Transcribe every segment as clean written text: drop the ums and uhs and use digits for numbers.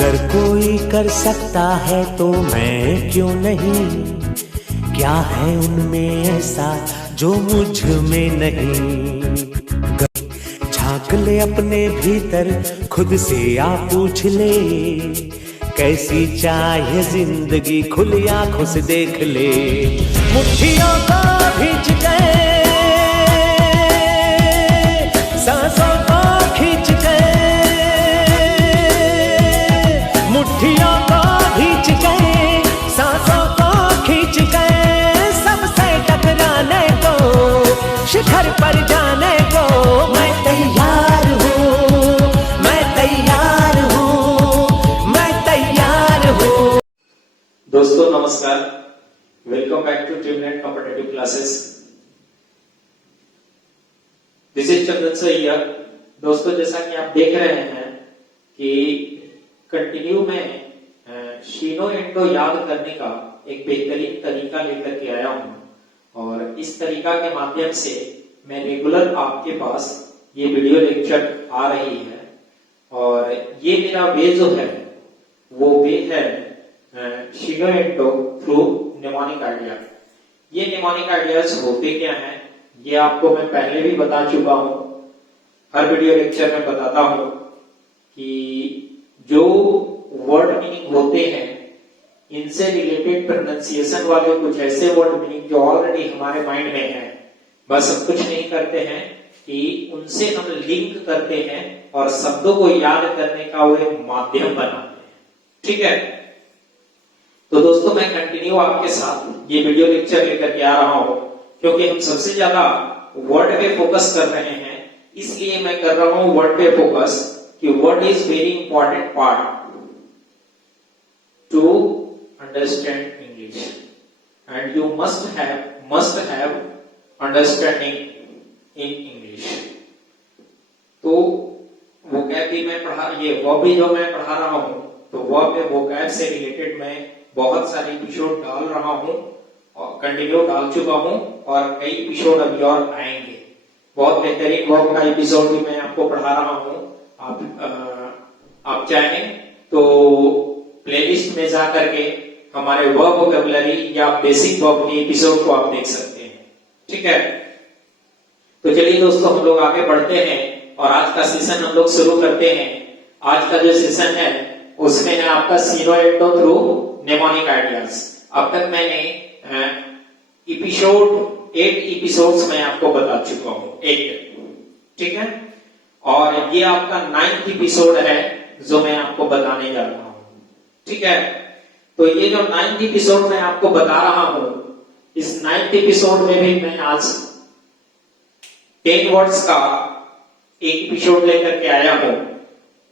अगर कोई कर सकता है तो मैं क्यों नहीं, क्या है उनमें ऐसा जो मुझ में नहीं। झांक ले अपने भीतर खुद से आ पूछ ले, कैसी चाहे जिंदगी खुली आंखों से देख ले। मुट्ठियों को भींच गए, सांसों को खींच गए, मुट्ठियों को भींच गए, सांसों को खींच गए, सबसे टकराने को, शिखर पर जाने को मैं तैयार हूँ, मैं तैयार हूँ, मैं तैयार हूँ। दोस्तों नमस्कार, welcome back to Dreamnet competitive classes. This is Chandan Saiya. दोस्तों जैसा कि आप देख रहे हैं कि कंटिन्यू में शीनो इंडो याद करने का एक बेहतरीन तरीका लेकर के आया हूं और इस तरीका के माध्यम से मैं रेगुलर आपके पास ये वीडियो लेक्चर आ रही है और ये मेरा वे जो है वो वे है शीनो इंडो थ्रू निमोनिक आइडिया। ये निमोनिक आइडियाज होते क्या हैं ये आपको मैं पहले भी बता चुका हूं, हर वीडियो लेक्चर में बताता हूं कि जो वर्ड मीनिंग होते हैं इनसे रिलेटेड प्रोनाउंसिएशन वाले कुछ ऐसे वर्ड मीनिंग जो ऑलरेडी हमारे माइंड में है, बस हम कुछ नहीं करते हैं कि उनसे हम लिंक करते हैं और शब्दों को याद करने का वो एक माध्यम बनाते हैं। ठीक है, तो दोस्तों मैं कंटिन्यू आपके साथ ये वीडियो लेक्चर लेकर के आ रहा हूं क्योंकि हम सबसे ज्यादा वर्ड पे फोकस कर रहे हैं, इसलिए मैं कर रहा हूं वर्ड पे फोकस कि word is very important part two understand English and you must have understanding in English. तो वोकैब भी मैं पढ़ा, ये वर्ब भी जो मैं पढ़ा रहा हूं तो वर्ब में वोकैब से रिलेटेड मैं बहुत सारे एपिसोड डाल रहा हूं और कंटिन्यू डाल चुका हूं और कई एपिसोड अभी और आएंगे। बहुत बेहतरीन वर्ब का एपिसोड भी मैं आपको पढ़ा रहा हूं। आप चाहें तो प्लेलिस्ट में जा करके हमारे वर्ब वोकैबुलरी या बेसिक वर्ब के एपिसोड को आप देख सकते हैं। ठीक है, तो चलिए दोस्तों हम लोग आगे बढ़ते हैं और आज का सेशन हम लोग शुरू करते हैं। आज का जो सेशन है उसमें है आपका शीनो इंडो थ्रू निमोनिक आइडियाज। अब तक मैंने एपिसोड 8 एपिसोड्स में आपको बता चुका हूं, 8। ठीक है, और ये आपका 9th एपिसोड है जो मैं आपको बताने जा रहा हूं। ठीक है, तो ये जो 9th एपिसोड मैं आपको बता रहा हूं, इस 9th एपिसोड में भी मैं आज 10 वर्ड्स का एक एपिसोड लेकर के आया हूं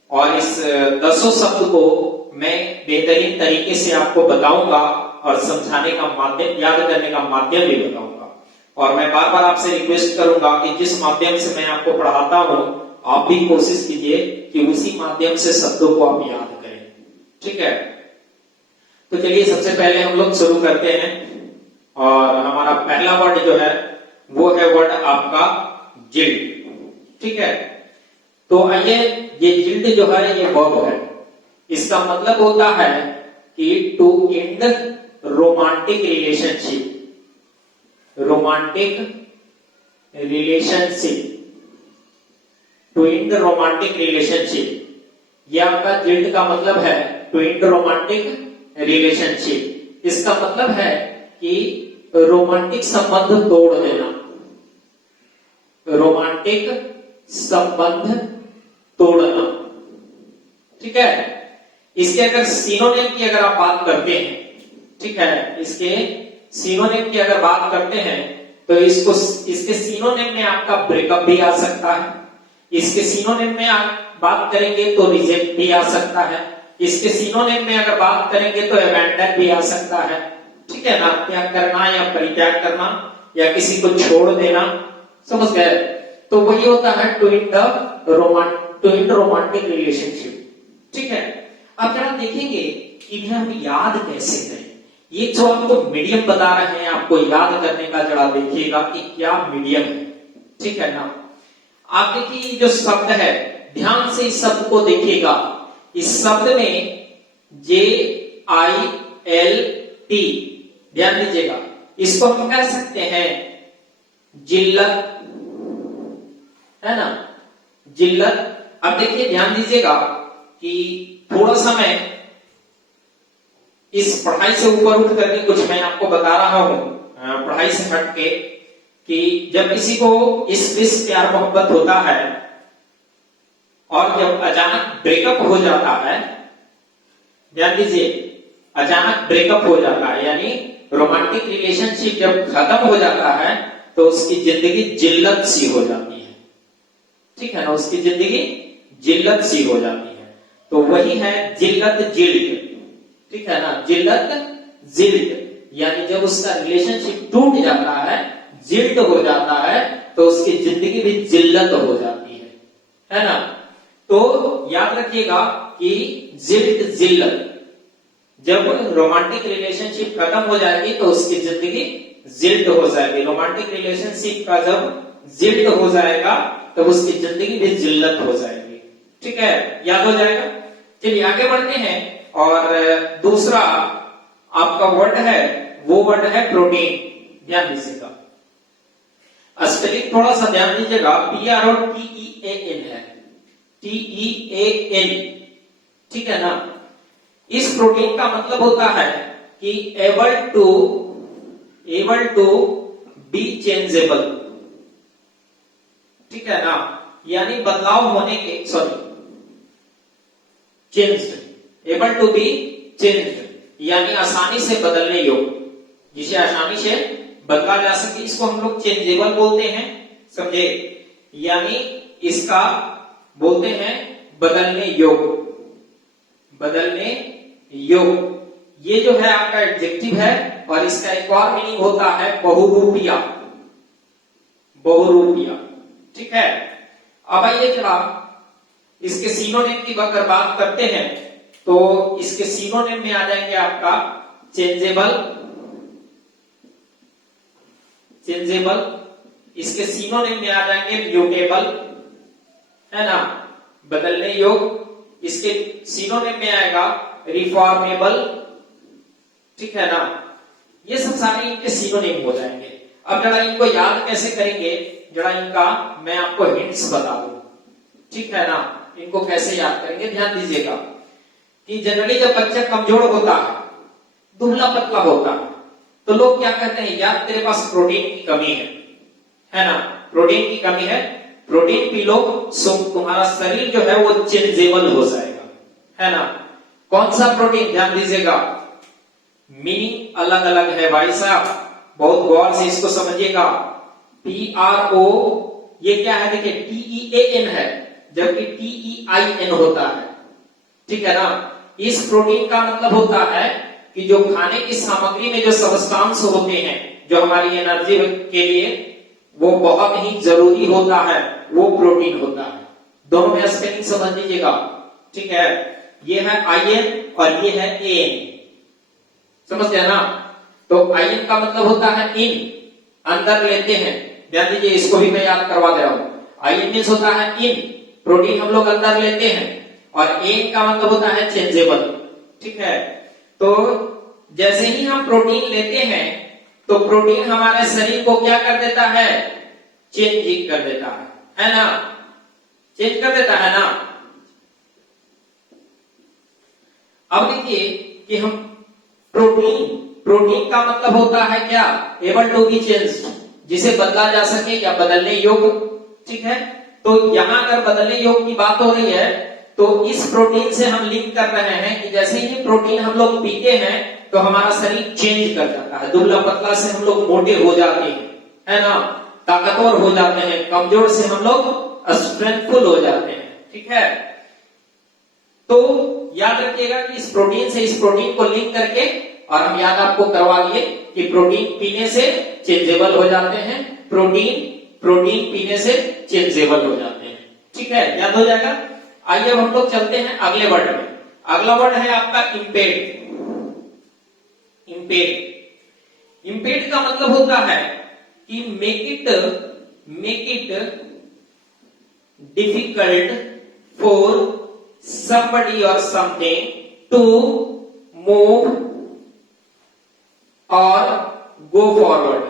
और इस 10 शब्द को मैं बेहतरीन तरीके से आपको बताऊंगा और समझाने का माध्यम, याद करने का माध्यम भी बताऊंगा। और मैं बार बार आपसे रिक्वेस्ट करूंगा कि जिस माध्यम से मैं आपको पढ़ाता हूं आप भी कोशिश कीजिए कि उसी माध्यम से शब्दों को आप याद करें। ठीक है, तो चलिए सबसे पहले हम लोग शुरू करते हैं और हमारा पहला वर्ड जो है वो है वर्ड आपका जिल्ड। ठीक है, तो आइए, ये जिल्ड जो है ये वर्ब है। इसका मतलब होता है कि to end romantic relationship, romantic relationship, to end romantic relationship. ये आपका जिल्ड का मतलब है टू एंड रोमांटिक रिलेशनशिप। इसका मतलब है कि रोमांटिक संबंध तोड़ देना, रोमांटिक संबंध तोड़ना। ठीक है, इसके अगर सिनोनिम की अगर आप बात करते हैं, ठीक है, इसके सिनोनिम की अगर बात करते हैं तो इसके सिनोनिम में आपका ब्रेकअप भी आ सकता है, इसके सिनोनिम में आप बात करेंगे तो रिजेक्ट भी आ सकता है, इसके सिनोनिम में अगर बात करेंगे तो अबैंडन भी आ सकता है। ठीक है ना, त्याग करना या परित्याग करना या किसी को छोड़ देना, समझ गए? तो वही होता है टू इन रोमांटिक रिलेशनशिप। ठीक है, अब जरा देखेंगे इन्हें हम याद कैसे करें। ये जो आपको मीडियम बता रहे हैं आपको याद करने का, जरा देखिएगा कि क्या मीडियम है। ठीक है ना, आप देखिए जो शब्द है ध्यान से इस शब्द को देखिएगा। इस शब्द में JILT, ध्यान दीजिएगा, इसको हम कह सकते हैं जिल्लत, है ना, जिल्लत। अब देखिए ध्यान दीजिएगा कि थोड़ा समय इस पढ़ाई से ऊपर उठ करके कुछ मैं आपको बता रहा हूं, पढ़ाई से हट के, कि जब किसी को इस विश्व प्यार मोहब्बत होता है और जब अचानक ब्रेकअप हो जाता है, ध्यान दीजिए, अचानक ब्रेकअप हो जाता है, यानी रोमांटिक रिलेशनशिप जब खत्म हो जाता है तो उसकी जिंदगी जिल्लत सी हो जाती है, ठीक है ना, उसकी जिंदगी जिल्लत सी हो जाती है। तो वही है जिल्लत जिल्द, ठीक है ना, जिल्लत जिल्द, यानी जब उसका रिलेशनशिप टूट जाता है, जिल्द हो जाता है, तो उसकी जिंदगी भी जिल्लत हो जाती है ना। तो याद रखिएगा कि जिल्द जिल्लत, जब रोमांटिक रिलेशनशिप खत्म हो जाएगी तो उसकी जिंदगी जिल्द हो जाएगी, रोमांटिक रिलेशनशिप का जब जिल्द हो जाएगा तो उसकी जिंदगी भी जिल्लत हो जाएगी, ठीक है, याद हो जाएगा। चलिए आगे बढ़ते हैं, और दूसरा आपका वर्ड है, वो वर्ड है प्रोटीन, ध्यान दीजिएगा, स्पेलिंग थोड़ा सा ध्यान दीजिएगा, PROTEAN है, TEAN, ठीक है ना। इस प्रोटीन का मतलब होता है कि एबल टू बी चेंजेबल, ठीक है ना, यानी बदलाव होने के, changed, able to be changed, यानी आसानी से बदलने योग्य, जिसे आसानी से बदला जा सके, इसको हम लोग चेंजेबल बोलते हैं, समझे, यानी इसका बोलते हैं बदलने योग्य, बदलने योग्य। ये जो है आपका एडजेक्टिव है, और इसका एक और मीनिंग होता है बहुरूपिया, बहुरूपिया, ठीक है। अब आइए जरा इसके सिनोनिम की अगर बात करते हैं तो इसके सिनोनिम में आ जाएंगे आपका चेंजेबल, चेंजेबल, इसके सिनोनिम में आ जाएंगे म्यूटेबल, है ना, बदलने योग्य, इसके सिनोनिम में आएगा रिफॉर्मेबल, ठीक है ना। ये सब सारे इनके सिनोनिम हो जाएंगे। अब जरा इनको याद कैसे करेंगे, जरा इनका मैं आपको हिंट्स बता दूं, ठीक है ना, इनको कैसे याद करेंगे, ध्यान दीजिएगा कि जनरली जब बच्चा कमजोर होता है, दुबला पतला होता है, तो लोग क्या कहते हैं, यार तेरे पास प्रोटीन की कमी है ना, प्रोटीन की कमी है, प्रोटीन पी लो, सो तुम्हारा शरीर जो है वो चेंजेबल हो जाएगा, है ना। कौन सा प्रोटीन, ध्यान दीजिएगा, मीनिंग अलग अलग है भाई साहब, बहुत गौर से इसको समझिएगा। PRO ये क्या है, देखिए TEAN है, जबकि TEIN होता है, ठीक है ना। इस प्रोटीन का मतलब होता है कि जो खाने की सामग्री में जो सब्सटेंस होते हैं, जो हमारी एनर्जी के लिए वो बहुत ही जरूरी होता है, वो प्रोटीन होता है। दोनों में स्पेलिंग समझ लीजिएगा, ठीक है। ये है IN और ये है AN, समझ गया ना। तो IN का मतलब होता है इन, अंदर लेते हैं, ध्यान दीजिए, इसको भी मैं याद करवा दे रहा हूं। IN मींस होता है इन, प्रोटीन हम लोग अंदर लेते हैं, और AN का मतलब होता है चेंजेबल, ठीक है। तो जैसे ही हम प्रोटीन लेते हैं तो प्रोटीन हमारे शरीर को क्या कर देता है, चेंज कर देता है ना, चेंज कर देता है ना। अब देखिए कि हम प्रोटीन का मतलब होता है क्या, एबल टू बी चेंज्ड, जिसे बदला जा सके या बदलने योग्य, ठीक है। तो यहां अगर बदलने योग्य की बात हो रही है तो इस प्रोटीन से हम लिंक कर रहे हैं कि जैसे ही प्रोटीन हम लोग पीते हैं तो हमारा शरीर चेंज कर जाता है, दुबला पतला से हम लोग मोटे हो जाते हैं, है ना, ताकतवर हो जाते हैं, कमजोर से हम लोग स्ट्रेंथफुल हो जाते हैं, ठीक है। तो याद रखिएगा कि इस प्रोटीन से इस प्रोटीन को लिंक करके, और हम याद आपको करवा दिए कि प्रोटीन पीने से चेंजेबल हो जाते हैं, प्रोटीन पीने से चेंजेबल हो जाते हैं, ठीक है, याद हो जाएगा। आइए हम लोग चलते हैं अगले वर्ड में। अगला वर्ड है आपका इम्पेड। इम्पेड का मतलब होता है कि make it difficult for somebody or something to move or go forward।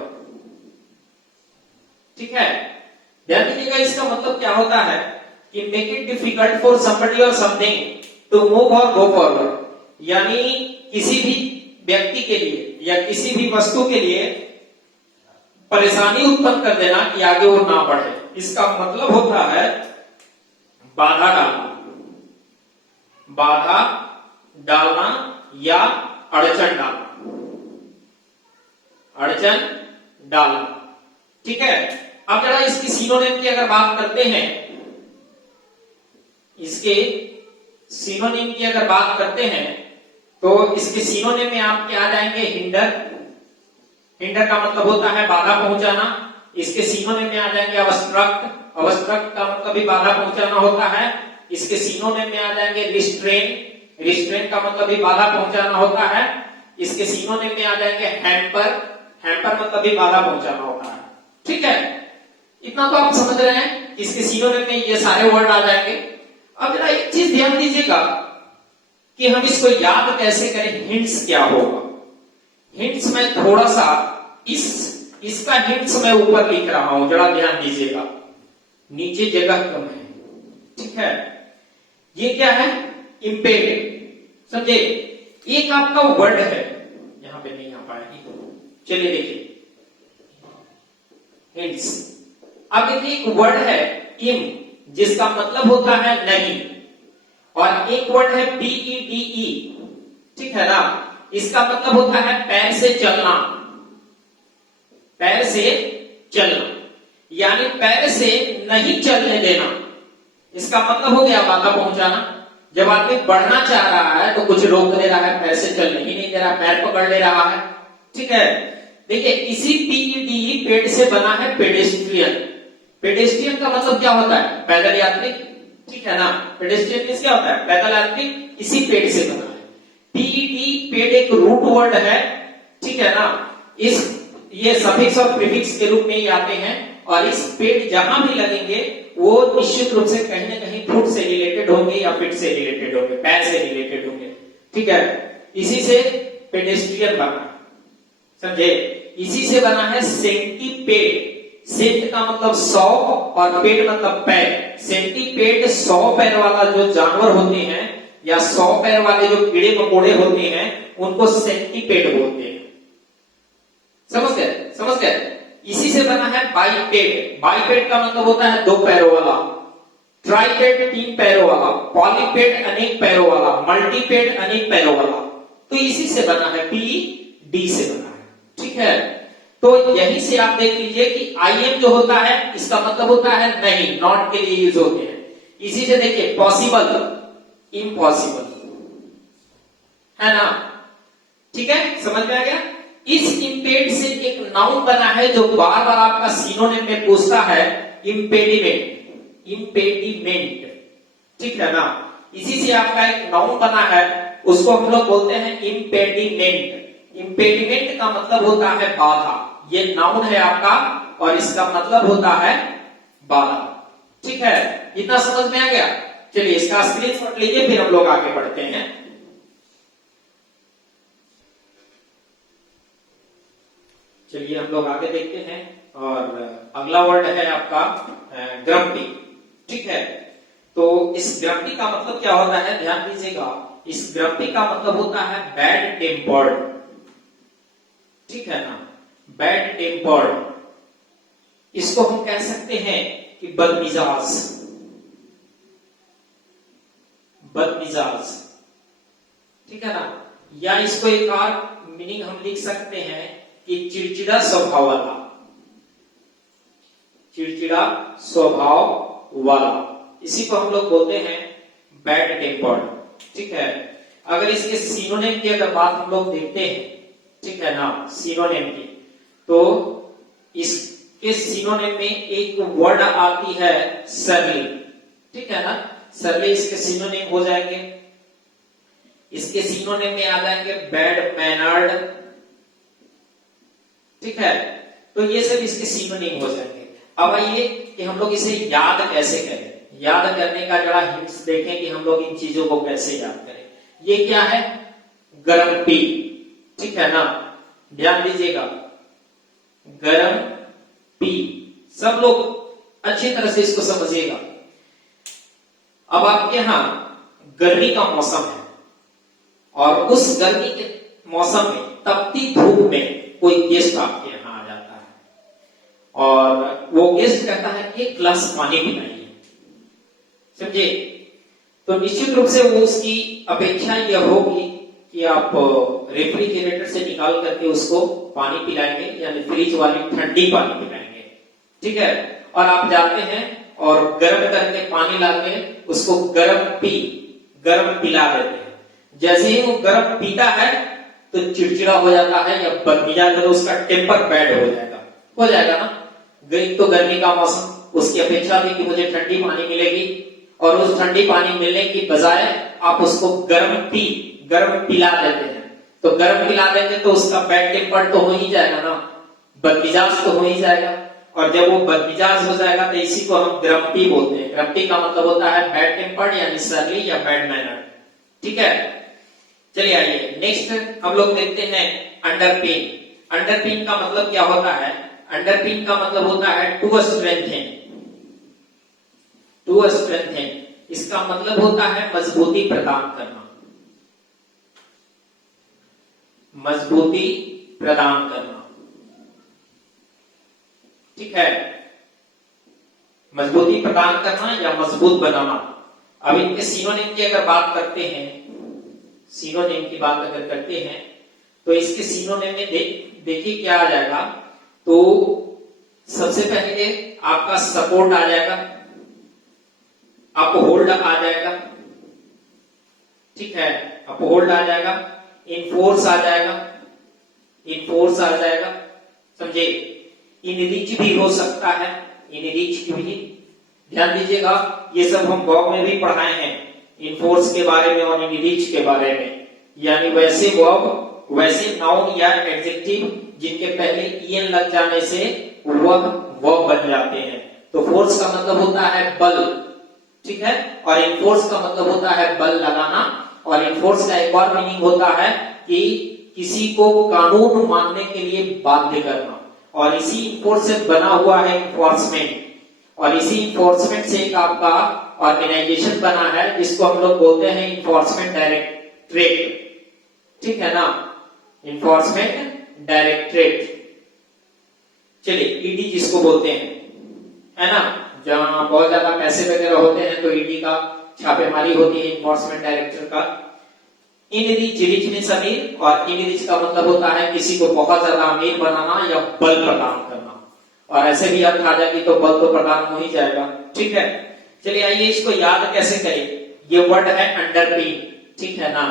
ठीक है, ध्यान दीजिएगा इसका मतलब क्या होता है कि make it difficult for somebody or something to move or go forward, यानी किसी भी व्यक्ति के लिए या किसी भी वस्तु के लिए परेशानी उत्पन्न कर देना कि आगे वो ना बढ़े। इसका मतलब होता है बाधा डालना, बाधा डालना या अड़चन डालना, अड़चन डालना। ठीक है, अब जरा इसकी सिनोनिम की अगर बात करते हैं, इसके सिनोनिम की अगर बात करते हैं तो इसके सिनोनिम में आपके आ जाएंगे हिंडर। हिंडर का मतलब होता है बाधा पहुंचाना। इसके सिनोनिम में आ जाएंगे अवस्ट्रक्ट। अवस्ट्रक्ट का मतलब भी बाधा पहुंचाना होता है। इसके सिनोनिम में आ जाएंगे रिस्ट्रेन। रिस्ट्रेन का मतलब भी बाधा पहुंचाना होता है। इसके सिनोनिम में आ जाएंगे हैम्पर। हैम्पर मतलब भी बाधा पहुंचाना होता है। ठीक है, इतना तो आप समझ रहे हैं। इसके सिनोनिम में ये सारे वर्ड आ जाएंगे। अब जरा एक चीज ध्यान दीजिएगा कि हम इसको याद कैसे करें, हिंट्स क्या होगा। हिंट्स में थोड़ा सा इसका हिंट्स मैं ऊपर लिख रहा हूं, जरा ध्यान दीजिएगा, नीचे जगह कम है। ठीक है, ये क्या है, इम्पेड। समझे, एक आपका वर्ड है, यहां पे नहीं आ पाएगी, चलिए देखिए हिंट्स। अब देखिए एक वर्ड है इम, जिसका मतलब होता है नहीं, और एक वर्ड है BEDE। ठीक है ना, इसका मतलब होता है पैर से चलना, पैर से चलना, यानी पैर से नहीं चलने देना। इसका मतलब हो गया बाधा पहुंचाना। जब आदमी बढ़ना चाह रहा है तो कुछ रोक दे रहा है, पैर से चलने ही नहीं दे रहा, पैर पकड़ ले रहा है। ठीक है, देखिए इसी PEDE पेड़ से बना है पेडेस्ट्रियन। पेडेस्ट्रियन का मतलब क्या होता है, पैदल यात्री। ठीक है ना, पेडेस्ट्रियन मींस क्या होता है, पैदल यात्री। इसी पेड़ से बना है। PED पेड़ एक रूट वर्ड है। ठीक है ना, ये सफिक्स और प्रीफिक्स के रूप में ही आते हैं, और इस पेड़ जहां भी लगेंगे वो निश्चित रूप से कहीं ना कहीं फुट से रिलेटेड होंगे या फिट से रिलेटेड होंगे, पैर से रिलेटेड होंगे। ठीक है, इसी से पेडेस्ट्रियन बना, समझे। इसी से बना है सेंटीपेड। सेंट का मतलब 100 और पेड मतलब पैर। सेंटीपेड 100 पैर वाला जो जानवर होते हैं या 100 पैर वाले जो कीड़े मकोड़े होते हैं उनको सेंटीपेड बोलते हैं। समझ गए, समझ गए। इसी से बना है बाइपेड। बाइपेड का मतलब होता है 2 पैरों वाला। ट्राइपेड 3 पैरों वाला। पॉलीपेड अनेक पैरों वाला। मल्टीपेड अनेक पैरों वाला। तो इसी से बना है, PED से बना है। ठीक है, तो यहीं से आप देख लीजिए कि IM जो होता है इसका मतलब होता है नहीं, नॉट के लिए यूज होते हैं। इसी से देखिए पॉसिबल, इम्पॉसिबल, है ना। ठीक है, समझ में आ गया। इस इम्पेड से एक नाउन बना है जो बार बार आपका सिनोनिम में पूछता है, इम्पेडिमेंट। इम्पेडिमेंट, ठीक है ना। इसी से आपका एक नाउन बना है, उसको हम लोग बोलते हैं इम्पेडिमेंट। इम्पेडिमेंट का मतलब होता है बाधा। ये नाउन है आपका और इसका मतलब होता है बाधा। ठीक है, इतना समझ में आ गया। चलिए इसका स्क्रीनशॉट लीजिए, फिर हम लोग आगे बढ़ते हैं। चलिए हम लोग आगे देखते हैं, और अगला वर्ड है आपका ग्रम्पी। ठीक है, तो इस ग्रम्पी का मतलब क्या होता है, ध्यान दीजिएगा। इस ग्रम्पी का मतलब होता है बैड टेम्पर्ड। ठीक है ना, बैड टेम्पर्ड। इसको हम कह सकते हैं कि बदमिजाज। बदमिजाज, ठीक है ना। या इसको एक और मीनिंग हम लिख सकते हैं कि चिड़चिड़ा स्वभाव वाला। चिड़चिड़ा स्वभाव वाला, इसी को हम लोग बोलते हैं बैड टेम्पर्ड। ठीक है, अगर इसके सिनोनिम की अगर बात हम लोग देखते हैं, ठीक है ना, सिनोनिम की, तो इसके सिनोनिम में एक वर्ड आती है सरली। ठीक है ना, सरली इसके सिनोनिम हो जाएंगे। इसके सिनोनिम में आ जाएंगे बैड मैनर्ड। ठीक है, तो ये सब इसके सिनोनिम हो जाएंगे। अब आइए कि हम लोग इसे याद कैसे करें। याद करने का जरा हिंट्स देखें कि हम लोग इन चीजों को कैसे याद करें। ये क्या है? गरम पी, ठीक है ना, ध्यान दीजिएगा, गरम पी, सब लोग अच्छी तरह से इसको समझिएगा। अब आपके यहां गर्मी का मौसम है और उस गर्मी के मौसम में तपती धूप में कोई गेस्ट आपके यहां आ जाता है और वो गेस्ट कहता है एक गिलास पानी पिलाइए, समझे? तो निश्चित रूप से वो उसकी अपेक्षा यह होगी कि आप रेफ्रिजरेटर से निकाल करके उसको पानी पिलाएंगे, यानी फ्रिज वाली ठंडी पानी पिलाएंगे, ठीक है? और आप जाते हैं और गर्म करके पानी लाके उसको गर्म पिला देते हैं। जैसे ही वो गर्म पीता है तो चिड़चिड़ा हो जाता है या बदमिजाज हो, उसका टेम्पर बैड हो जाएगा ना। गई तो गर्मी का मौसम, उसकी अपेक्षा थी कि मुझे ठंडी पानी मिलेगी और उस ठंडी पानी मिलने की बजाय आप उसको गर्म पिला देते हैं। तो गर्म पिला देंगे तो उसका बैड टेम्पर तो हो ही जाएगा ना, बदमिजाज तो हो ही जाएगा। और जब वो बदमिजाज हो जाएगा तो इसी को हम ग्रम्पी बोलते हैं। ग्रम्पी का मतलब होता है बैड टेम्पर्ड यानी सरली या बैड मैनर, ठीक है? चलिए आइए नेक्स्ट हम लोग देखते हैं अंडरपिन। अंडरपिन का मतलब क्या होता है? अंडरपिन का मतलब होता है टू स्ट्रेंथेन। इसका मतलब होता है मजबूती प्रदान करना, मजबूती प्रदान करना, ठीक है? मजबूती प्रदान करना या मजबूत बनाना। अब इनके सिनोनिम की अगर बात करते हैं, सिनोनिम की बात अगर करते हैं तो इसके सिनोनिम में देखिए क्या आ जाएगा। तो सबसे पहले आपका सपोर्ट आ जाएगा, अपहोल्ड आ जाएगा, ठीक है? अपहोल्ड आ जाएगा, इनफोर्स आ जाएगा, इनफोर्स आ जाएगा, समझे? इनरिच भी हो सकता है, इनरिच भी, ध्यान दीजिएगा, ये सब हम वर्ब में भी पढ़ाए हैं, इनफोर्स के बारे में और इनरिच के बारे में। यानी वैसे वर्ब, वैसे नाउन या एडजेक्टिव जिनके पहले ईएन लग जाने से वह वर्ब बन जाते हैं। तो फोर्स का मतलब होता है बल, ठीक है? और इनफोर्स का मतलब होता है बल लगाना। और इनफोर्स का एक और मीनिंग होता है कि किसी को कानून मानने के लिए बाध्य करना। और इसी इनफोर्स से बना हुआ है इन्फोर्समेंट, और इसी इन्फोर्समेंट से एक आपका ऑर्गेनाइजेशन बना है जिसको हम लोग बोलते हैं इन्फोर्समेंट डायरेक्टरेट, ठीक है ना? इन्फोर्समेंट डायरेक्टरेट, चलिए ईडी जिसको बोलते हैं, है ना? जहां बहुत ज्यादा पैसे वगैरह होते हैं तो ईडी का छापेमारी होती है, इन्फोर्समेंट डायरेक्टर का। इनरिच, रिच मींस अमीर, और इनरिच का मतलब होता है किसी को बहुत ज्यादा अमीर बनाना या बल प्रदान करना। और ऐसे भी अर्थ आ जाएगी तो बल तो प्रदान हो ही जाएगा, ठीक है? चलिए आइए इसको याद कैसे करें। ये वर्ड है अंडरपिन, ठीक है ना?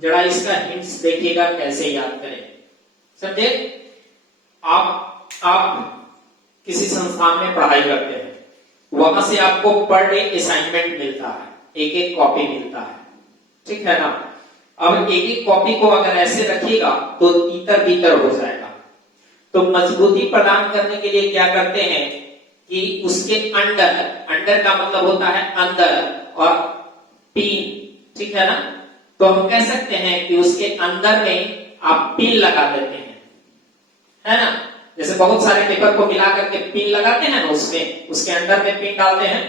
जरा इसका हिंट्स देखिएगा कैसे याद करें, समझे? आप किसी संस्थान में पढ़ाई करते हैं, वहां से आपको पर डे असाइनमेंट मिलता है, एक एक कॉपी मिलता है, ठीक है ना? अब एक एक कॉपी को अगर ऐसे रखिएगा तो तीतर बीतर हो जाएगा। तो मजबूती प्रदान करने के लिए क्या करते हैं कि उसके अंडर का मतलब होता है अंदर, और पिन, ठीक है ना? तो हम कह सकते हैं कि उसके अंदर में आप पिन लगा देते हैं, है ना? जैसे बहुत सारे पेपर को मिला करके पिन लगाते हैं ना, उसमें उसके अंदर में पिन डालते हैं,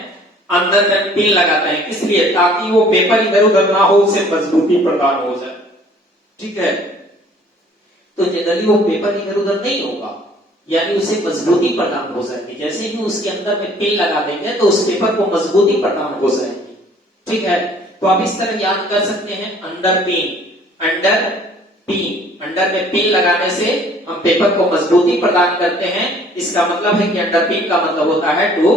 अंदर में पिन लगाते हैं, इसलिए ताकि वो पेपर इधर उधर ना हो, उसे मजबूती प्रदान हो जाए, ठीक है? तो जनरली वो पेपर इधर उधर नहीं होगा, यानी उसे मजबूती प्रदान हो जाएगी। जैसे ही उसके अंदर में पिन लगा देंगे तो उस पेपर को मजबूती प्रदान हो जाएगी, ठीक है? तो आप इस तरह याद कर सकते हैं, under pin, under pin, under में पिन लगाने से हम पेपर को मजबूती प्रदान करते हैं। इसका मतलब है कि अंडर पिन का मतलब होता है टू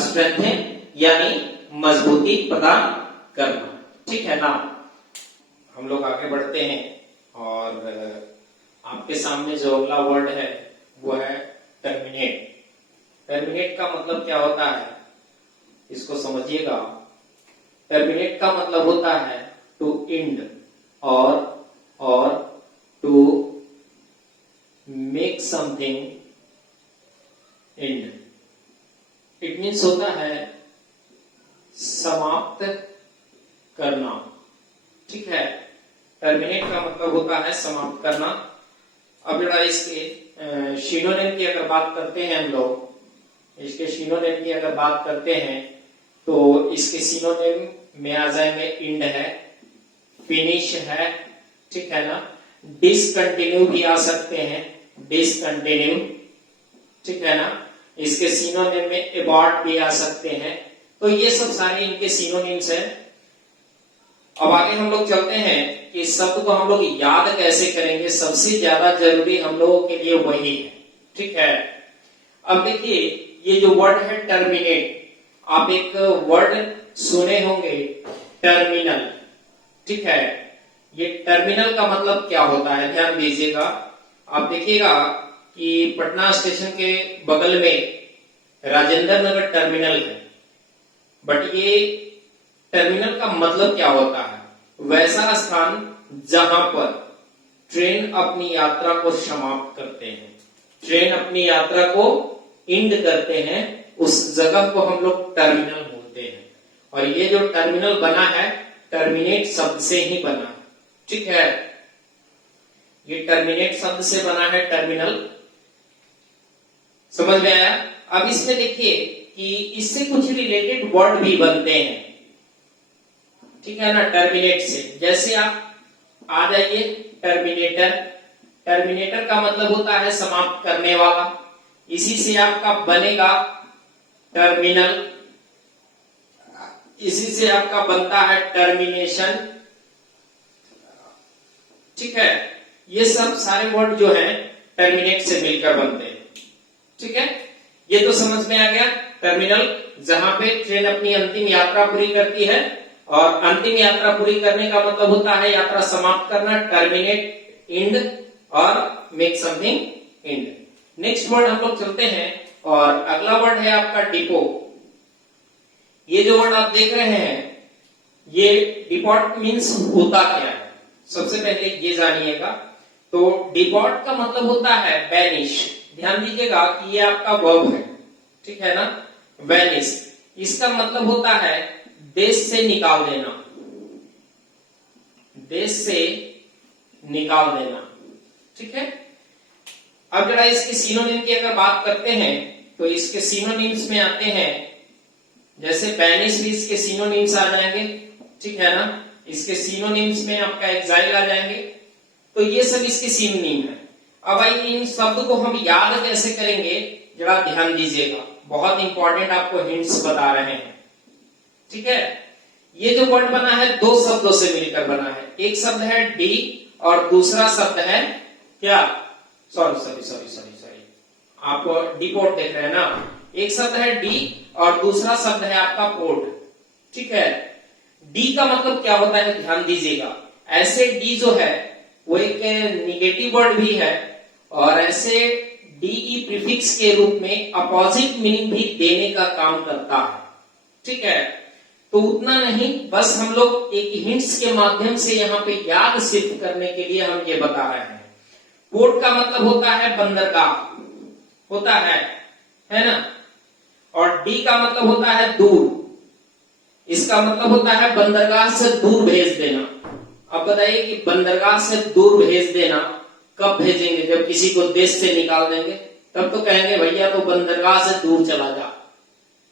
स्ट्रेंथेन, यानी मजबूती प्रदान करना, ठीक है ना? हम लोग आगे बढ़ते हैं और आपके सामने जो अगला वर्ड है वो है टर्मिनेट। टर्मिनेट का मतलब क्या होता है इसको समझिएगा। टर्मिनेट का मतलब होता है टू एंड और to make something end. It means होता है करना, ठीक है। टर्मिनेट का मतलब होता है समाप्त करना। अब जरा इसके सिनोनिम की अगर बात करते हैं हम लोग, इसके सिनोनिम की अगर बात करते हैं तो इसके सिनोनिम में आ जाएंगे इंड है, फिनिश है, ठीक है ना। डिसकंटिन्यू भी आ सकते हैं, डिसकंटिन्यू, ठीक है ना। इसके सिनोनिम में एबॉर्ट भी आ सकते हैं। तो ये सब सारे इनके सिनोनिम्स हैं। अब आगे हम लोग चलते हैं कि इस शब्द को हम लोग याद कैसे करेंगे। सबसे ज्यादा जरूरी हम लोगों के लिए वही है, ठीक है। अब देखिए ये जो वर्ड है टर्मिनेट, आप एक वर्ड सुने होंगे टर्मिनल, ठीक है। ये टर्मिनल का मतलब क्या होता है, ध्यान दीजिएगा। आप देखिएगा कि पटना स्टेशन के बगल में राजेंद्र नगर टर्मिनल है, बट ये टर्मिनल का मतलब क्या होता है, वैसा स्थान जहां पर ट्रेन अपनी यात्रा को समाप्त करते हैं, ट्रेन अपनी यात्रा को इंड करते हैं, उस जगह को हम लोग टर्मिनल बोलते हैं। और ये जो टर्मिनल बना है टर्मिनेट शब्द से ही बना है, ठीक है। ये टर्मिनेट शब्द से बना है टर्मिनल, समझ में आया। अब इसमें देखिए कि इससे कुछ रिलेटेड वर्ड भी बनते हैं, ठीक है ना, टर्मिनेट से। जैसे आप आ जाइए टर्मिनेटर, टर्मिनेटर का मतलब होता है समाप्त करने वाला। इसी से आपका बनेगा टर्मिनल, इसी से आपका बनता है टर्मिनेशन, ठीक है। ये सब सारे वर्ड जो हैं टर्मिनेट से मिलकर बनते हैं, ठीक है। ये तो समझ में आ गया। टर्मिनल जहां पे ट्रेन अपनी अंतिम यात्रा पूरी करती है, और अंतिम यात्रा पूरी करने का मतलब होता है यात्रा समाप्त करना, टर्मिनेट, इंड और make something end. Next word हम लोग चलते हैं और अगला वर्ड है आपका डिपो। ये जो वर्ड आप देख रहे हैं ये डिपोर्ट मीन्स होता क्या है, सबसे पहले ये जानिएगा। तो डिपोर्ट का मतलब होता है बैनिश। ध्यान दीजिएगा कि ये आपका वर्ब है, ठीक है ना, बैनिश। इसका मतलब होता है देश से निकाल देना, देश से निकाल देना, ठीक है। अब जरा इसके सिनोनिम की अगर बात करते हैं तो इसके सिनोनिम्स में आते हैं, जैसे बैनिश भी इसके सिनोनिम्स आ जाएंगे, ठीक है ना। इसके सिनोनिम्स में आपका एग्जाइल आ जाएंगे। तो ये सब इसके सिनोनिम है। अब आइए इन शब्द को हम याद कैसे करेंगे, जरा ध्यान दीजिएगा। बहुत इंपॉर्टेंट आपको हिंट्स बता रहे हैं, ठीक है। ये जो वर्ड बना है दो शब्दों से मिलकर बना है। एक शब्द है डी और दूसरा शब्द है क्या, सॉरी आप डिपोर्ट देख रहे हैं ना। एक शब्द है डी और दूसरा शब्द है आपका पोर्ट, ठीक है। डी का मतलब क्या होता है, ध्यान दीजिएगा। ऐसे डी जो है वो एक निगेटिव वर्ड भी है, और ऐसे डीई प्रीफिक्स के रूप में अपोजिट मीनिंग भी देने का काम करता है, ठीक है। तो उतना नहीं, बस हम लोग एक हिंट्स के माध्यम से यहाँ पे याद सिद्ध करने के लिए हम ये बता रहे हैं। पोर्ट का मतलब होता है बंदरगाह, होता है ना। और डी का मतलब होता है दूर, इसका मतलब होता है बंदरगाह से दूर भेज देना। अब बताइए कि बंदरगाह से दूर भेज देना कब भेजेंगे, जब किसी को देश से निकाल देंगे, तब तो कहेंगे भैया तो बंदरगाह से दूर चला जा,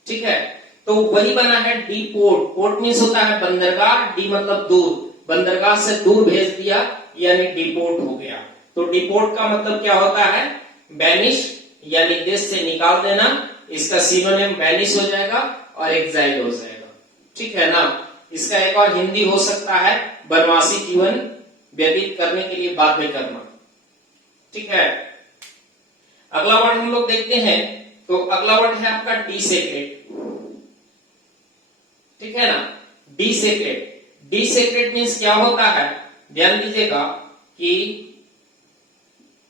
ठीक है। तो वही बना है डी पोर्ट। पोर्ट मीन्स होता है बंदरगाह, डी मतलब दूर, बंदरगाह से दूर भेज दिया यानी डिपोर्ट हो गया। तो डिपोर्ट का मतलब क्या होता है, बैनिश यानी देश से निकाल देना। इसका सिनोनिम बैनिश हो जाएगा और एक्साइल हो जाएगा, ठीक है ना। इसका एक और हिंदी हो सकता है वनवासी जीवन व्यतीत करने के लिए बाध्य करना, ठीक है। अगला वर्ड हम लोग देखते हैं, तो अगला वर्ड है आपका डिसेक्रेट, ठीक है ना। डिसेक्रेट, डिसेक्रेट मीन्स क्या होता है, ध्यान दीजिएगा कि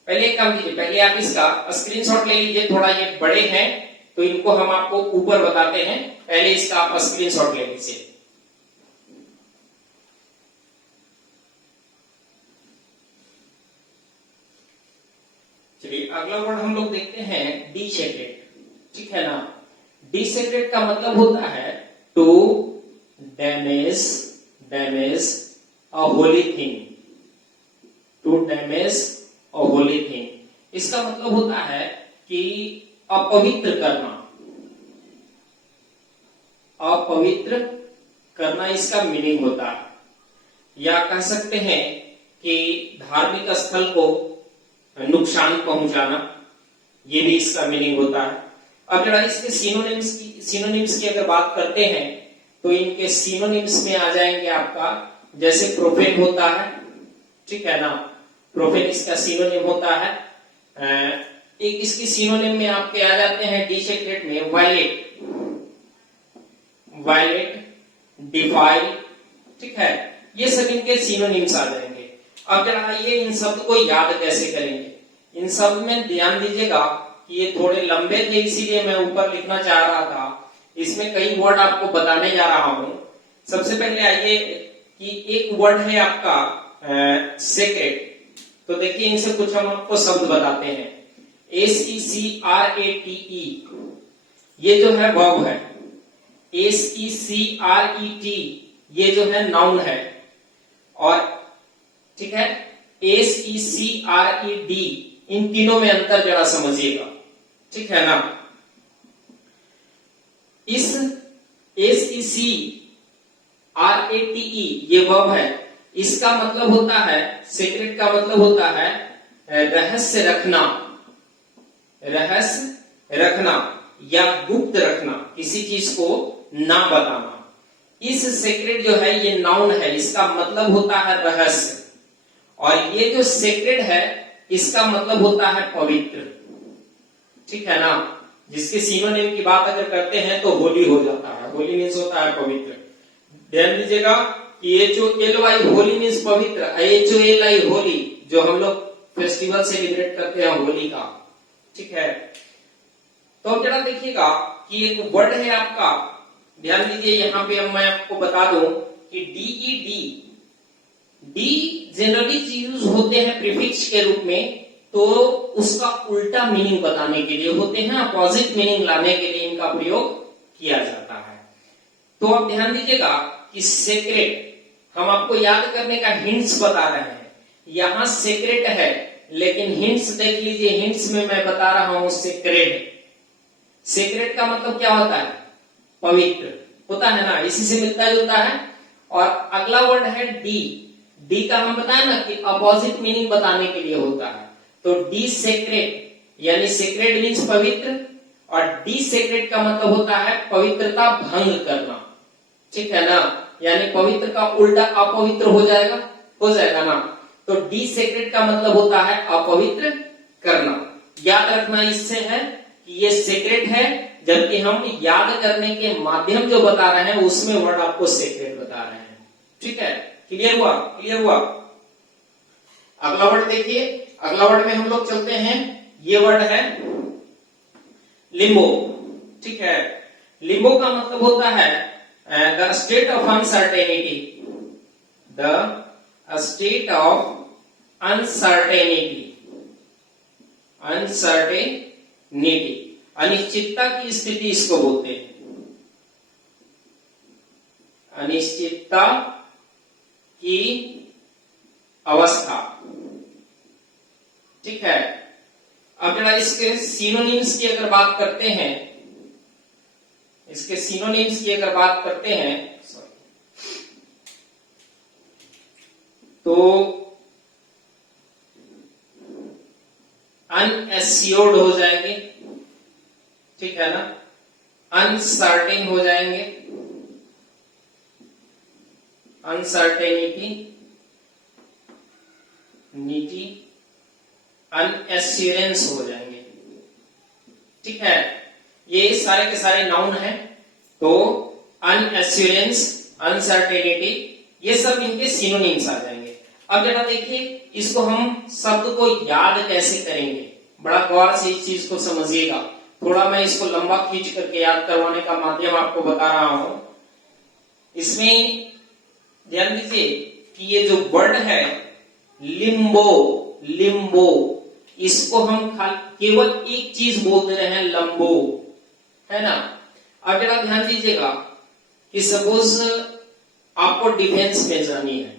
पहले एक काम कीजिए, पहले आप इसका स्क्रीनशॉट ले लीजिए। थोड़ा ये बड़े हैं तो इनको हम आपको ऊपर बताते हैं, पहले इसका आप स्क्रीनशॉट ले लीजिए। चलिए अगला वर्ड हम लोग देखते हैं डिसेक्रेट, ठीक है ना। डिसेक्रेट का मतलब होता है to damage a holy thing, to damage a holy thing. इसका मतलब होता है कि अपवित्र करना, अपवित्र करना इसका मीनिंग होता है। या कह सकते हैं कि धार्मिक स्थल को नुकसान पहुंचाना, ये भी इसका मीनिंग होता है। अब जरा इसके सिनोनिम्स की अगर बात करते हैं तो इनके सिनोनिम्स में आ जाएंगे आपका, जैसे प्रोफेन होता है, ठीक है ना, प्रोफेन इसका सिनोनिम होता है। एक इसकी सिनोनिम में आपके आ जाते हैं डिसेक्रेट में वायलेट, डिफाइल, ठीक है, ये सब इनके सिनोनिम्स आ जाएंगे। अब जरा आइए इन शब्द को याद कैसे करेंगे। इन शब्द में ध्यान दीजिएगा कि ये थोड़े लंबे थे, इसीलिए मैं ऊपर लिखना चाह रहा था। इसमें कई वर्ड आपको बताने जा रहा हूं। सबसे पहले आइए कि एक वर्ड है आपका सेक्रेट। तो देखिए इनसे कुछ हम आपको शब्द बताते हैं। SECRATE, ये जो है वर्ब है। SECRET, ये जो है नाउन है। और ठीक है, SECRED, इन तीनों में अंतर जरा समझिएगा, ठीक है ना। इस SECRATE ये वर्ब है, इसका मतलब होता है, सीक्रेट का मतलब होता है रहस्य रखना, रहस्य रखना या गुप्त रखना, किसी चीज को ना बताना। इस सीक्रेट जो है ये नाउन है, इसका मतलब होता है रहस्य। और ये जो सीक्रेट है इसका मतलब होता है पवित्र, ठीक है ना। जिसके सिनोनिम की बात अगर करते हैं तो होली हो जाता है। होली मीन्स होता है पवित्र। ध्यान दीजिएगा कि HOLY होली मीन्स पवित्र, HOLI होली, जो हम लोग फेस्टिवल सेलिब्रेट करते हैं होली का, ठीक है। तो अब जरा देखिएगा कि एक वर्ड है आपका, ध्यान दीजिए यहाँ पे अब मैं आपको बता दूं कि DED, डी जनरली यूज होते हैं प्रीफिक्स के रूप में, तो उसका उल्टा मीनिंग बताने के लिए होते हैं, अपोजिट मीनिंग लाने के लिए इनका प्रयोग किया जाता है। तो अब ध्यान दीजिएगा कि सेक्रेट, हम आपको याद करने का हिंट्स बता रहे हैं। यहां सेक्रेट है, लेकिन हिंट्स देख लीजिए, हिंट्स में मैं बता रहा हूं सेक्रेट। सेक्रेट का मतलब क्या होता है? पवित्र होता है ना, इसी से मिलता जुलता है। और अगला वर्ड है डी, डी का हम बताए ना कि अपोजिट मीनिंग बताने के लिए होता है। तो डी सेक्रेट, यानी सेक्रेट मीन्स पवित्र, और डी सेक्रेट का मतलब होता है पवित्रता भंग करना, ठीक है ना। यानी पवित्र का उल्टा अपवित्र हो जाएगा ना। तो डी सेक्रेट का मतलब होता है अपवित्र करना। याद रखना इससे है कि ये सेक्रेट है, जबकि हम याद करने के माध्यम जो बता रहे हैं उसमें वर्ड आपको सेक्रेट बता रहे हैं, ठीक है। क्लियर हुआ। अगला वर्ड देखिए, अगला वर्ड में हम लोग चलते हैं। ये वर्ड है लिम्बो, ठीक है। लिम्बो का मतलब होता है the state of uncertainty, the state of uncertainty, अनिश्चितता की स्थिति इसको बोलते हैं, अनिश्चितता की अवस्था, ठीक है। अब जरा इसके सिनोनिम्स की अगर बात करते हैं, तो अनएश्योर्ड हो जाएंगे, ठीक है ना, अनसर्टेन हो जाएंगे, अनसर्टेनिटी, अनएश्योरेंस हो जाएंगे, ठीक है। ये सारे के सारे नाउन हैं। तो अनएश्योरेंस, अनसर्टेनिटी, ये सब इनके सिनोनिम्स आ जाएंगे। अब जरा देखिए इसको हम शब्द को याद कैसे करेंगे, बड़ा गौर से इस चीज को समझिएगा। थोड़ा मैं इसको लंबा खींच करके याद करवाने का माध्यम आपको बता रहा हूं। इसमें ध्यान दीजिए कि ये जो वर्ड है लिम्बो, इसको हम केवल एक चीज बोल दे रहे हैं, लंबो, है ना। अब जरा ध्यान दीजिएगा कि सपोज आपको डिफेंस में जानी है।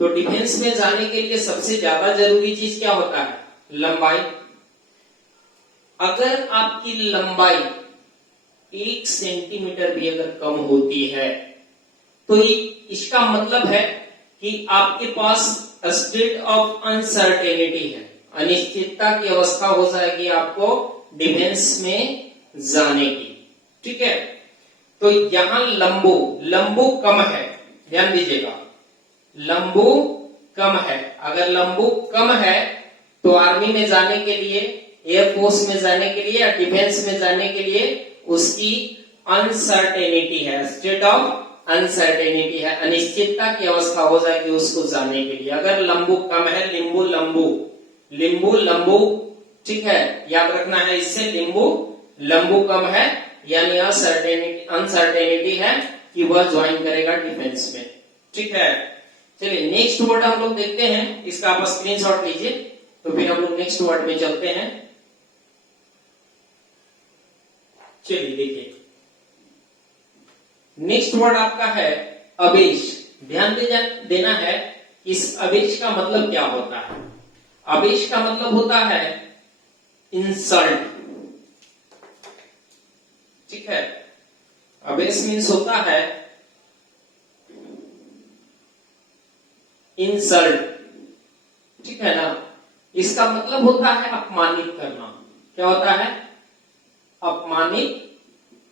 तो डिफेंस में जाने के लिए सबसे ज्यादा जरूरी चीज क्या होता है? लंबाई। अगर आपकी लंबाई 1 सेंटीमीटर भी अगर कम होती है तो इसका मतलब है कि आपके पास स्टेट ऑफ अनसर्टेनिटी है, अनिश्चितता की अवस्था हो जाएगी आपको डिफेंस में जाने की। ठीक है, तो यहां लंबू कम है, ध्यान दीजिएगा, लंबू कम है। अगर लंबू कम है तो आर्मी में जाने के लिए, एयरफोर्स में जाने के लिए या डिफेंस में जाने के लिए उसकी अनसर्टेनिटी है, स्टेट ऑफ अनसर्टेनिटी है, अनिश्चितता की अवस्था हो जाएगी उसको जाने के लिए। अगर लंबू कम है, लिंबू लंबू, ठीक है, याद रखना है इससे, लंबू कम है यानी अनसर्टेनिटी है कि वह ज्वाइन करेगा डिफेंस में। ठीक है, चलिए नेक्स्ट वर्ड हम लोग देखते हैं, इसका आप स्क्रीनशॉट लीजिए। तो फिर हम लोग नेक्स्ट वर्ड में चलते हैं। चलिए देखिए, नेक्स्ट वर्ड आपका है अवेश। ध्यान देना है इस अवेश का मतलब क्या होता है। अवेश का मतलब होता है इंसल्ट। ठीक है, अवेश मीन्स होता है इंसल्ट। ठीक है ना, इसका मतलब होता है अपमानित करना। क्या होता है? अपमानित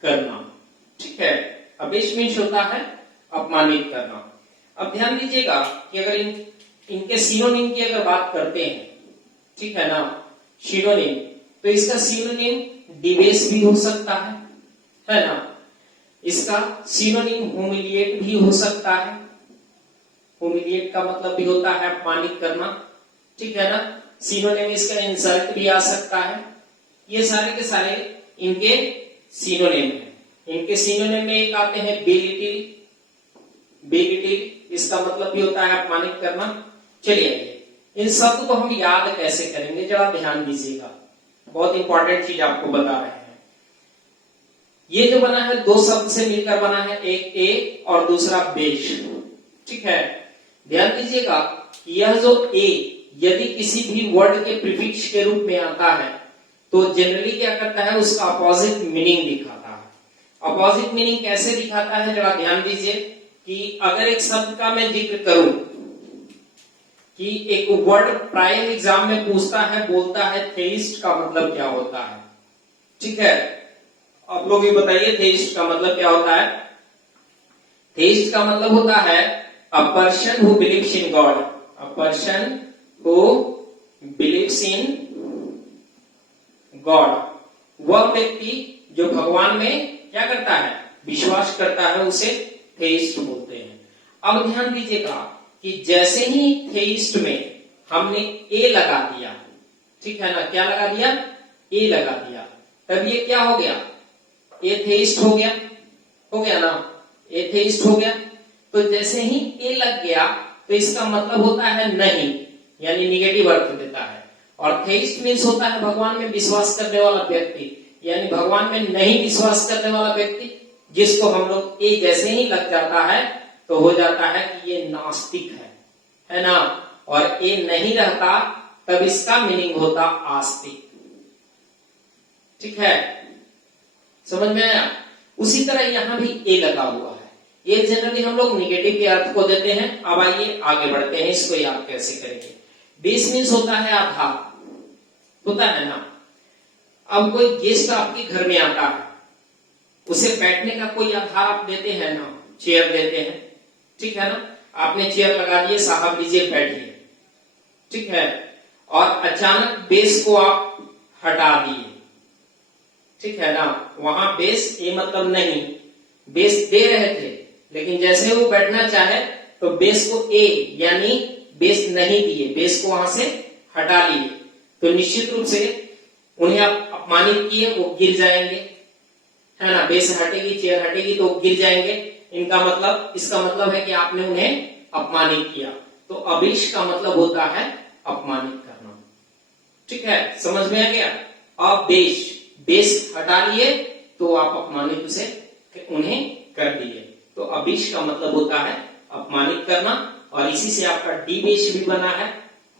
करना। ठीक है, अवेश मीन्स होता है अपमानित करना। अब ध्यान दीजिएगा कि अगर इनके सिनोनिम की अगर बात करते हैं, ठीक है ना, सिनोनिम, तो इसका सिनोनिम डिबेस भी हो सकता है ना, इसका सिनोनिम ह्यूमिलिएट भी हो सकता है। ह्यूमिलिएट का मतलब भी होता है अपमानित करना। ठीक है ना, सिनोनिम इसका इंसल्ट भी आ सकता है। ये सारे के सारे इनके सिनोनिम है। इनके सिनोनिम में एक आते हैं बेलिटिल, इसका मतलब भी होता है अपमानित करना। चलिए इन शब्द को हम याद कैसे करेंगे, जरा ध्यान दीजिएगा, बहुत इंपॉर्टेंट चीज आपको बता रहे हैं। ये जो बना है दो शब्द से मिलकर बना है, एक ए और दूसरा बेश। ठीक है, ध्यान दीजिएगा यह जो ए यदि किसी भी वर्ड के प्रीफिक्स के रूप में आता है तो जनरली क्या करता है, उसका अपोजिट मीनिंग दिखाता है। अपोजिट मीनिंग कैसे दिखाता है, जरा ध्यान दीजिए कि अगर एक शब्द का मैं जिक्र करूं कि एक वर्ड प्राय एग्जाम में पूछता है, बोलता है थेइस्ट का मतलब क्या होता है। ठीक है, आप लोग भी बताइए थेइस्ट का मतलब क्या होता है। थेइस्ट का मतलब होता है a person who believes in God, a person who believes in God, वह व्यक्ति जो भगवान में क्या करता है, विश्वास करता है, उसे थेइस्ट बोलते हैं। अब ध्यान दीजिएगा कि जैसे ही थेइस्ट में हमने ए लगा दिया, ठीक है ना, क्या लगा दिया, ए लगा दिया, तब ये क्या हो गया, एथेइस्ट हो गया ना, एथेइस्ट हो गया। तो जैसे ही ए लग गया तो इसका मतलब होता है नहीं, यानी निगेटिव अर्थ देता है। और थेइस्ट मीन्स होता है भगवान में विश्वास करने वाला व्यक्ति, यानी भगवान में नहीं विश्वास करने वाला व्यक्ति, जिसको हम लोग ए जैसे ही लग जाता है तो हो जाता है कि ये नास्तिक है ना, और ए नहीं रहता तब इसका मीनिंग होता आस्तिक। ठीक है, समझ में आया। उसी तरह यहां भी ए लगा हुआ है, ये जनरली हम लोग निगेटिव के अर्थ को देते हैं। अब आइए आगे बढ़ते हैं, इसको याद कैसे करेंगे। बेस मीन्स होता है आधार, होता है ना। अब कोई गेस्ट आपके घर में आता है, उसे बैठने का कोई आधार आप देते हैं ना, चेयर देते हैं, ठीक है ना, आपने चेयर लगा दिए, साहब लीजिए बैठिए, ठीक है, और अचानक बेस को आप हटा दिए, ठीक है ना, वहां बेस ए मतलब नहीं, बेस दे रहे थे, लेकिन जैसे वो बैठना चाहे तो बेस को ए यानी बेस नहीं दिए, बेस को वहां से हटा लिए, तो निश्चित रूप से उन्हें आप अपमानित किए, वो गिर जाएंगे, है ना, बेस हटेगी, चेयर हटेगी तो गिर जाएंगे। इनका मतलब, इसका मतलब है कि आपने उन्हें अपमानित किया। तो अवेश का मतलब होता है अपमानित करना। ठीक है, समझ में आ गया। अवेश, बेस हटा लिए तो आप अपमानित उसे उन्हें कर दिए। तो अबिश का मतलब होता है अपमानित करना, और इसी से आपका डिबेश भी बना है,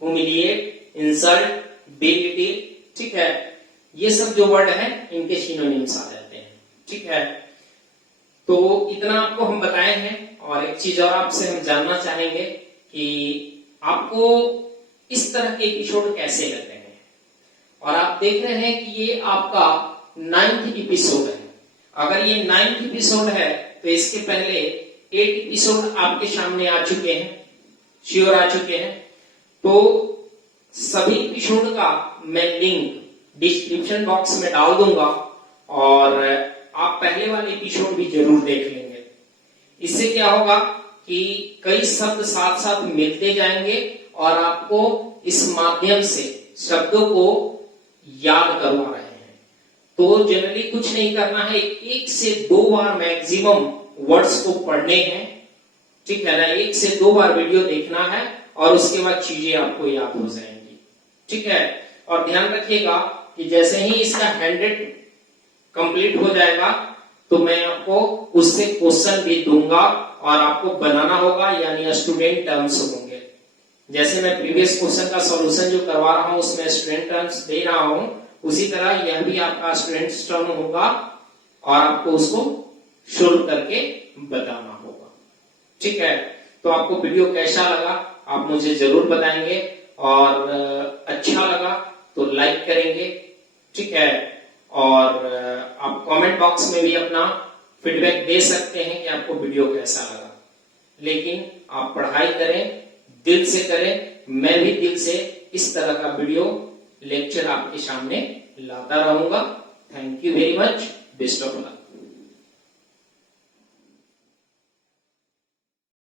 ह्यूमिलिएट, इंसल्ट, बेलिटिल, ठीक है। ये सब जो वर्ड है इनके सिनोनिम्स आ जाते हैं, ठीक है। तो इतना आपको हम बताए हैं, और एक चीज और आपसे हम जानना चाहेंगे कि आपको इस तरह के एपिसोड कैसे लगते हैं। और आप देख रहे हैं कि ये आपका 9th एपिसोड है। अगर ये 9th एपिसोड है तो इसके पहले 8 एपिसोड आपके सामने आ चुके हैं, श्योर आ चुके हैं। तो सभी एपिसोड का मैं लिंक डिस्क्रिप्शन बॉक्स में डाल दूंगा, और आप पहले वाले एपिसोड भी जरूर देख लेंगे। इससे क्या होगा कि कई शब्द साथ साथ मिलते जाएंगे, और आपको इस माध्यम से शब्दों को याद करवा रहे हैं। तो जनरली कुछ नहीं करना है, 1 से 2 बार मैक्सिमम वर्ड्स को पढ़ने हैं, ठीक है ना। 1 से 2 बार वीडियो देखना है, और उसके बाद चीजें आपको याद हो जाएंगी, ठीक है। और ध्यान रखिएगा कि जैसे ही इसका 100 कंप्लीट हो जाएगा तो मैं आपको उससे क्वेश्चन भी दूंगा, और आपको बनाना होगा, यानी स्टूडेंट टर्म्स होंगे। जैसे मैं प्रीवियस क्वेश्चन का सॉल्यूशन जो करवा रहा हूं उसमें स्टूडेंट टर्म्स दे रहा हूं, उसी तरह यह भी आपका स्टूडेंट टर्म होगा, और आपको उसको सोल्व करके बताना होगा, ठीक है। तो आपको वीडियो कैसा लगा आप मुझे जरूर बताएंगे, और अच्छा लगा तो लाइक करेंगे, ठीक है। और आप कमेंट बॉक्स में भी अपना फीडबैक दे सकते हैं कि आपको वीडियो कैसा लगा। लेकिन आप पढ़ाई करें, दिल से करें। मैं भी दिल से इस तरह का वीडियो लेक्चर आपके सामने लाता रहूंगा। Thank you very much, best of luck.